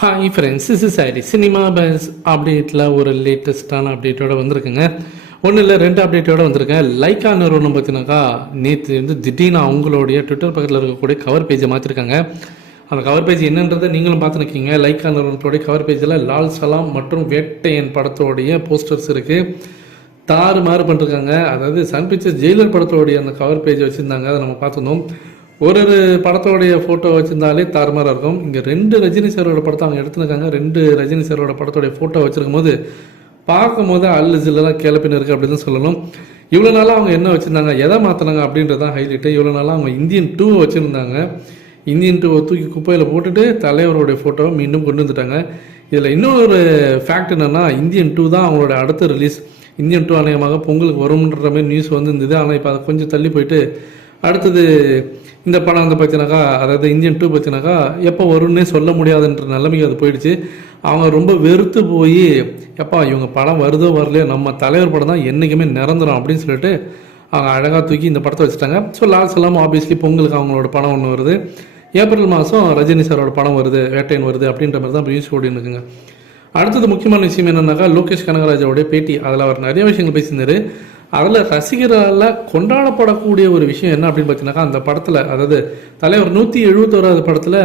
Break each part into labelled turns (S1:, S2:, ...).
S1: Hi friends is is IT cinema base அப்டேட்டில் ஒரு லேட்டஸ்ட்டான அப்டேட்டோட வந்திருக்குங்க. ஒன்றும் இல்லை ரெண்டு அப்டேட்டோட வந்திருக்கேன். லைக்கா நிறுவனம் பார்த்தினாக்கா நேற்று வந்து திடீர்னு அவங்களுடைய ட்விட்டர் பக்கத்தில் இருக்கக்கூடிய கவர் பேஜை மாற்றிருக்காங்க அந்த கவர் பேஜ் என்னன்றதை நீங்களும் பார்த்துருக்கீங்க. லைக்கா நிறுவனத்தோடைய கவர் பேஜில் லால் சலாம் மற்றும் வேட்டையன் படத்தோடைய போஸ்டர்ஸ் இருக்குது தாறு மாறு பண்ணிருக்காங்க. அதாவது சன் பிக்சர்ஸ் ஜெயிலர் படத்தோடைய அந்த கவர் பேஜ் வச்சுருந்தாங்க. அதை நம்ம பார்த்துருந்தோம். ஒரு ஒரு படத்தோடைய ஃபோட்டோ வச்சுருந்தாலே தாறுமாறாக இருக்கும். இங்கே ரெண்டு ரஜினி சாரோட படத்தை அவங்க எடுத்துருக்காங்க. ரெண்டு ரஜினி சாரோட படத்தோடைய ஃபோட்டோ வச்சுருக்கும் போது பார்க்கும்போது அல்லு ஜில்லாம் கிளப்பின்னு இருக்குது அப்படின்னு சொல்லணும். இவ்வளோ நாளாக அவங்க என்ன வச்சுருந்தாங்க எதை மாற்றினாங்க அப்படின்றது தான் ஹைலைட்டு இவ்வளோ நாளாக அவங்க இந்தியன் டூ வச்சுருந்தாங்க. இந்தியன் டூவை தூக்கி குப்பையில் போட்டுட்டு தலைவருடைய ஃபோட்டோவை மீண்டும் கொண்டு வந்துட்டாங்க. இதில் இன்னொரு ஃபேக்ட் என்னென்னா இந்தியன் டூ தான் அவங்களோட அடுத்த ரிலீஸ் இந்தியன் டூ அநேகமாக பொங்கலுக்கு வரும்ன்ற மாதிரி நியூஸ் வந்துருந்தது. ஆனால் இப்போ அதை கொஞ்சம் தள்ளி போயிட்டு அடுத்தது இந்த படம் வந்து பார்த்தீங்கன்னாக்கா அதாவது இந்தியன் டூ பார்த்தீங்கன்னாக்கா எப்போ வரும்னே சொல்ல முடியாதுன்ற நிலைமைக்கு அது போயிடுச்சு. அவங்க ரொம்ப வெறுத்து போய் எப்பா இவங்க படம் வருதோ வரலையோ நம்ம தலைவர் படம் தான் என்றைக்குமே நிரந்தரம் அப்படின்னு சொல்லிட்டு அவங்க அழகாக தூக்கி இந்த படத்தை வச்சுட்டாங்க. ஸோ லாஸ்ட் எல்லாம் ஆப்வியஸ்லி பொங்கலுக்கு அவங்களோட படம் ஒன்று வருது. ஏப்ரல் மாதம் ரஜினி சாரோட படம் வருது வேட்டையன் வருது அப்படின்ற மாதிரி தான் நியூஸ் ஓடின்னு இருக்குங்க. அடுத்தது முக்கியமான விஷயம் என்னன்னாக்கா லோகேஷ் கனகராஜோடைய பேட்டி. அதில் அவர் நிறைய விஷயங்கள் பேசியிருந்தார். அதில் ரசிகரால் கொண்டாடப்படக்கூடிய ஒரு விஷயம் என்ன அப்படின்னு பார்த்தீங்கன்னாக்கா அந்த படத்தில் அதாவது தலைவர் நூற்றி எழுபத்தோராவது படத்தில்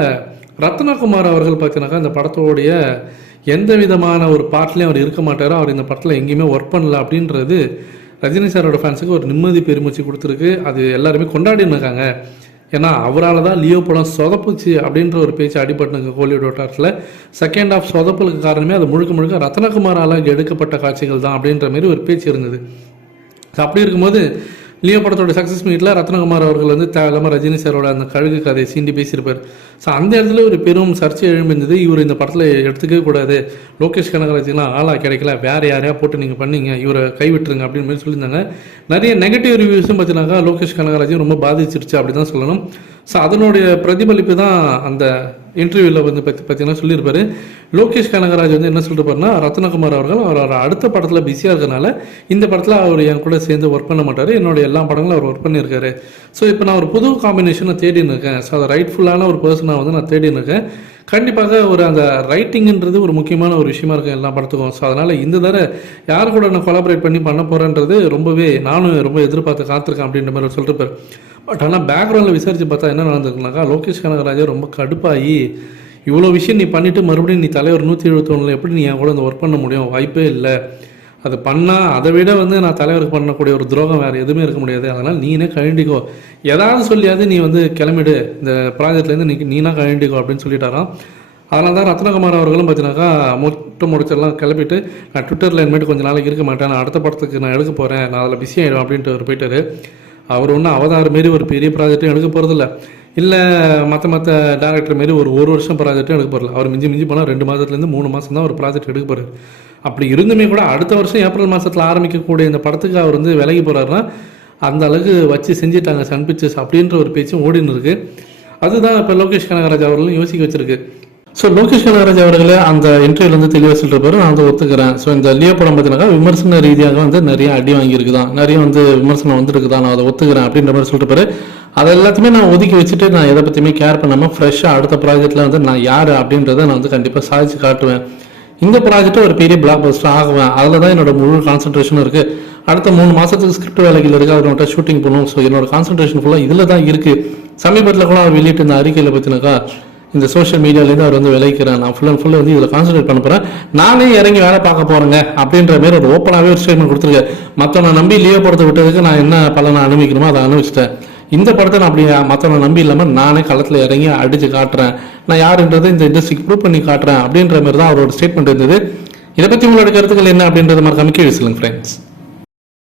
S1: ரத்னகுமார் அவர்கள் பார்த்தீங்கன்னாக்கா அந்த படத்தோடைய எந்த விதமான ஒரு பாட்டிலையும் அவர் இருக்க மாட்டாரோ அவர் இந்த படத்தில் எங்கேயுமே ஒர்க் பண்ணல அப்படின்றது ரஜினி சாரோட ஃபேன்ஸுக்கு ஒரு நிம்மதி பெருமிச்சு கொடுத்துருக்கு. அது எல்லாருமே கொண்டாடின்னு இருக்காங்க. ஏன்னா அவரால் தான் லியோ படம் சொதப்புச்சு அப்படின்ற ஒரு பேச்சு அடிபட்டுங்க கோலிவுட் வட்டாரத்தில். செகண்ட் ஆஃப் சொதப்பலுக்கு காரணமே அது முழுக்க முழுக்க ரத்னகுமாரால் எடுக்கப்பட்ட காட்சிகள் தான் அப்படின்ற மாதிரி ஒரு பேச்சு இருந்தது. அப்படி இருக்கும்போது லியோ படத்தோட சக்ஸஸ் மீட்டில் ரத்னகுமார் அவர்கள் வந்து தேவையில்லாமல் ரஜினி சாரோட அந்த கழுகு கதையை சீண்டி பேசியிருப்பார். ஸோ அந்த இடத்துல ஒரு பெரும் சர்ச்சை எழும்பிருந்தது இவர் இந்த படத்தில் எடுத்துக்கவே கூடாது. லோகேஷ் கனகராஜ்லாம் ஆளாக கிடைக்கல. வேறு யாரையா போட்டு நீங்கள் பண்ணீங்க. இவரை கைவிட்டுருங்க அப்படின்னு மாதிரி சொல்லியிருந்தாங்க. நிறைய நெகட்டிவ் ரிவ்யூஸும் பார்த்தீங்கன்னாக்கா லோகேஷ் கனகராஜும் ரொம்ப பாதிச்சிருச்சு. அப்படி தான் சொல்லணும். ஸோ அதனுடைய பிரதிபலிப்பு தான் அந்த இன்டர்வியூவில் வந்து பற்றி பார்த்தீங்கன்னா சொல்லியிருப்பாரு. லோகேஷ் கனகராஜ் வந்து என்ன சொல்லிருப்பாருன்னா ரத்னகுமார் அவர்கள் அவர் அடுத்த படத்தில் பிஸியாக இருக்கனால இந்த படத்தில் அவர் என் கூட சேர்ந்து ஒர்க் பண்ண மாட்டார். என்னுடைய எல்லா படங்களும் அவர் ஒர்க் பண்ணியிருக்காரு. ஸோ இப்போ நான் ஒரு புது காம்பினேஷனை தேடின்னு இருக்கேன். ஸோ அதை ரைட்ஃபுல்லான ஒரு பர்சனாக வந்து நான் தேடின்னு இருக்கேன். கண்டிப்பாக ஒரு அந்த ரைட்டிங்ன்றது ஒரு முக்கியமான ஒரு விஷயமா இருக்கும் எல்லா படத்துக்கும். ஸோ அதனால் இந்த தடவை யார் கூட நான் கொலாபரேட் பண்ணி பண்ண போகிறேன்றது ரொம்பவே நானும் ரொம்ப எதிர்பார்த்து காத்திருக்கேன் அப்படின்ற மாதிரி சொல்லிருப்பார். பட் ஆனால் பேக்ரவுண்டில் விசாரித்து பார்த்தா என்ன நடந்திருக்குனாக்கா லோகேஷ் கனகராஜா ரொம்ப கடுப்பாகி இவ்வளோ விஷயம் நீ பண்ணிவிட்டு மறுபடியும் நீ தலைவர் நூற்றி எழுபத்தொன்னில் எப்படி நீ என் கூட இந்த ஒர்க் பண்ண முடியும்? வாய்ப்பே இல்லை. அது பண்ணால் அதை விட வந்து நான் தலைவருக்கு பண்ணக்கூடிய ஒரு துரோகம் வேறு எதுவுமே இருக்க முடியாது. அதனால் நீனே கழண்டிக்கோ. ஏதாவது சொல்லியாவது நீ வந்து கிளம்பிடு. இந்த ப்ராஜெக்ட்லேருந்து நீ நீனா கழண்டிக்கோ அப்படின்னு சொல்லிட்டாராம். அதனால தான் ரத்னகுமார் அவர்களும் பார்த்தீங்கன்னாக்கா முட்டை முடிச்செல்லாம் கிளப்பிட்டு நான் ட்விட்டரில் இனிமேட்டு கொஞ்சம் நாளைக்கு இருக்க மாட்டேன். நான் அடுத்த படத்துக்கு நான் எடுக்க போகிறேன் நான் அதில் பிஸி ஆகிடும் அப்படின்ட்டு அவர் போயிட்டாரு. அவர் ஒன்றும் அவதார் மாரி ஒரு பெரிய ப்ராஜெக்ட்டும் எடுக்க போகிறதில்ல இல்லை மற்ற மற்ற டேரக்டர் மாரி ஒரு ஒரு வருஷம் ப்ராஜெக்ட்டும் எடுக்க போகிறல அவர் மிஞ்சி மிஞ்சி போனால் ரெண்டு மாதத்துலேருந்து மூணு மாதம் தான் ஒரு ப்ராஜெக்ட் எடுக்க போகிறார் அப்படி இருந்துமே கூட அடுத்த வருஷம் ஏப்ரல் மாதத்தில் ஆரம்பிக்கக்கூடிய இந்த படத்துக்கு அவர் வந்து விலகி போகிறாருன்னா அந்த அளவுக்கு வச்சு செஞ்சிட்டாங்க சன் பிக்சர்ஸ் அப்படின்ற ஒரு பேச்சும் ஓடின்னு இருக்கு. அதுதான் இப்போ லோகேஷ் கனகராஜ் அவர்களும் யோசிக்க வச்சிருக்கு. ஸோ லோகேஷ் கனகராஜ் அவர்களே அந்த இன்டர்வியூல வந்து தெளிவாக சொல்லிருப்பாரு நான் அதை ஒத்துக்கிறேன். ஸோ இந்த லியோ படம் பார்த்தீங்கன்னா விமர்சன ரீதியாக வந்து நிறைய அடி வாங்கியிருக்குதான் நிறைய வந்து விமர்சனம் வந்துருக்குதான் நான் அதை ஒத்துக்கிறேன் அப்படின்ற மாதிரி சொல்லிட்டு அதை எல்லாத்தையுமே நான் ஒதுக்கி வச்சுட்டு நான் எதை பற்றியுமே கேர் பண்ணாமல் ஃப்ரெஷ்ஷாக அடுத்த ப்ராஜெக்ட்டில் வந்து நான் யார் அப்படின்றத நான் வந்து கண்டிப்பாக சாதிச்சு காட்டுவேன். இந்த ப்ராஜெக்ட்டை ஒரு பெரிய பிளாக் பஸ்டர் ஆகுவேன். அதில் தான் என்னோட முழு கான்சன்ட்ரேஷனும் இருக்குது அடுத்த மூணு மாதத்துக்கு ஸ்கிரிப்ட் வேலைகள் இருக்குது அதனோட ஷூட்டிங் பண்ணுவோம் ஸோ என்னோட கான்சன்ட்ரேஷன் ஃபுல்லாக இதில் தான் இருக்குது சமீபத்தில் கூட அவர் வெளியிட்டு இந்த அறிக்கையில் பார்த்தீங்கன்னாக்கா இந்த சோஷியல் மீடியாலேருந்து அவர் வந்து விளைக்கிறேன் நான் ஃபுல் அண்ட் ஃபுல்லாக வந்து இதில் கான்சன்ட்ரேட் பண்ண போகிறேன் நானே இறங்கி வேலை பார்க்க போகிறேங்க அப்படின்ற மாதிரி ஒரு ஓப்பனாகவே ஒரு ஸ்டேட்மெண்ட் கொடுத்துருக்கேன் மற்றவனை நம்பி லீவ் படத்தை விட்டதுக்கு நான் என்ன பலனை அனுபவிக்கணுமோ அதை அனுபவிச்சிட்டேன். இந்த படத்தை நான் அப்படி மற்றவனை நம்பி இல்லாமல் நானே களத்தில் இறங்கி அடித்து காட்டுறேன். நான் யாருன்றதை இந்த இண்டஸ்ட்ரிக்கு ப்ரூவ் பண்ணி காட்டுறேன் அப்படின்ற மாதிரி தான் அவரோட ஸ்டேட்மெண்ட் இருந்தது. இதை பற்றி உங்களோட கருத்துக்கள் என்ன அப்படின்றத மறக்காம கீழே சொல்லுங்க ஃப்ரெண்ட்ஸ்